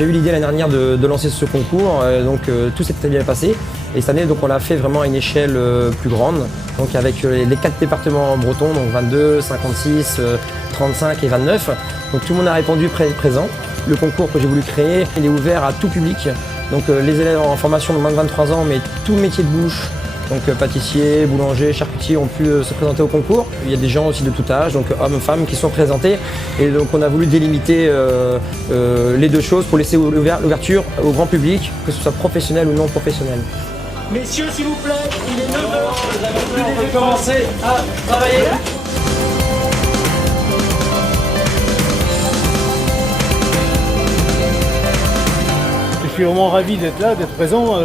J'ai eu l'idée l'année dernière de lancer ce concours, donc tout s'est très bien passé. Et cette année, donc, on l'a fait vraiment à une échelle plus grande, donc avec les 4 départements bretons, donc 22, 56, 35 et 29. Donc tout le monde a répondu présent. Le concours que j'ai voulu créer, il est ouvert à tout public. Donc les élèves en formation de moins de 23 ans, mais tout métier de bouche, donc pâtissier, boulanger, charcutier ont pu se présenter au concours. Il y a des gens aussi de tout âge, donc hommes, femmes qui sont présentés. Et donc on a voulu délimiter les deux choses pour laisser l'ouverture au grand public, que ce soit professionnel ou non professionnel. Messieurs, s'il vous plaît, il est 9h, vous pouvez commencer à travailler. Je suis vraiment ravi d'être là, d'être présent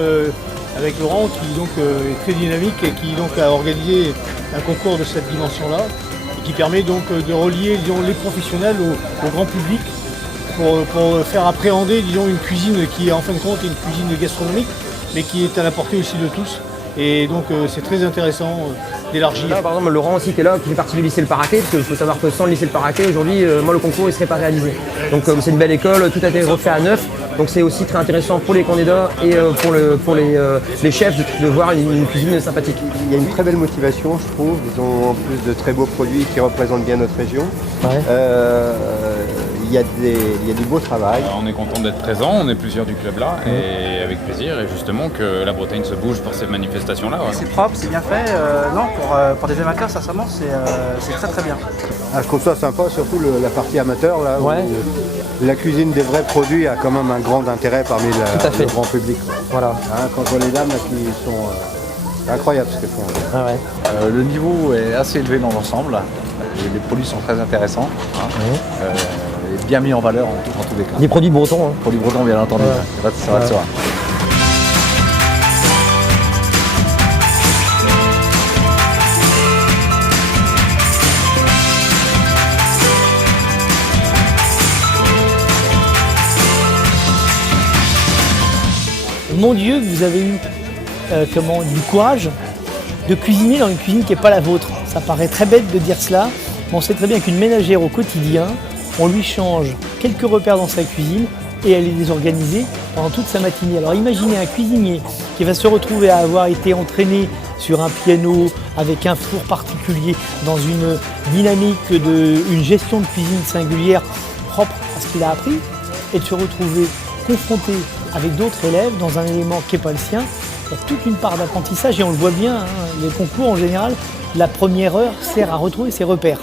avec Laurent qui donc, est très dynamique et qui donc, a organisé un concours de cette dimension-là et qui permet donc de relier disons, les professionnels au grand public pour faire appréhender disons, une cuisine qui en fin de compte est une cuisine gastronomique mais qui est à la portée aussi de tous. Et donc c'est très intéressant d'élargir. Là, par exemple, Laurent aussi qui est là, qui fait partie du lycée Le Paraquet, parce qu'il faut savoir que sans le lycée Le Paraquet, aujourd'hui, moi le concours ne serait pas réalisé. Donc c'est une belle école, tout a été refait à neuf. Donc c'est aussi très intéressant pour les candidats et pour les chefs de voir une cuisine sympathique. Il y a une très belle motivation, je trouve. Ils ont en plus de très beaux produits qui représentent bien notre région. Ouais. Il y a du beau travail. On est content d'être présent, on est plusieurs du club là, et avec plaisir, et justement que la Bretagne se bouge pour cette manifestation-là. Ouais. C'est propre, c'est bien fait. Non, pour des amateurs, sincèrement, c'est très très bien. Je trouve ça sympa, surtout la partie amateur, là, Ouais. où la cuisine des vrais produits a quand même un grand intérêt parmi le grand public. Voilà. Hein, quand on voit les dames là, qui sont incroyables ce qu'elles font. Ah ouais. Le niveau est assez élevé dans l'ensemble. Les produits sont très intéressants. Hein. Et bien mis en valeur en tous les cas. Des produits bretons. Hein. Produits bretons, bien entendu. Ouais. Ça va de soi. Mon Dieu, vous avez eu du courage de cuisiner dans une cuisine qui n'est pas la vôtre. Ça paraît très bête de dire cela, mais on sait très bien qu'une ménagère au quotidien, on lui change quelques repères dans sa cuisine et elle est désorganisée pendant toute sa matinée. Alors imaginez un cuisinier qui va se retrouver à avoir été entraîné sur un piano avec un four particulier dans une dynamique une gestion de cuisine singulière propre à ce qu'il a appris et de se retrouver confronté avec d'autres élèves dans un élément qui n'est pas le sien. Il y a toute une part d'apprentissage et on le voit bien, hein, les concours en général, la première heure sert à retrouver ses repères.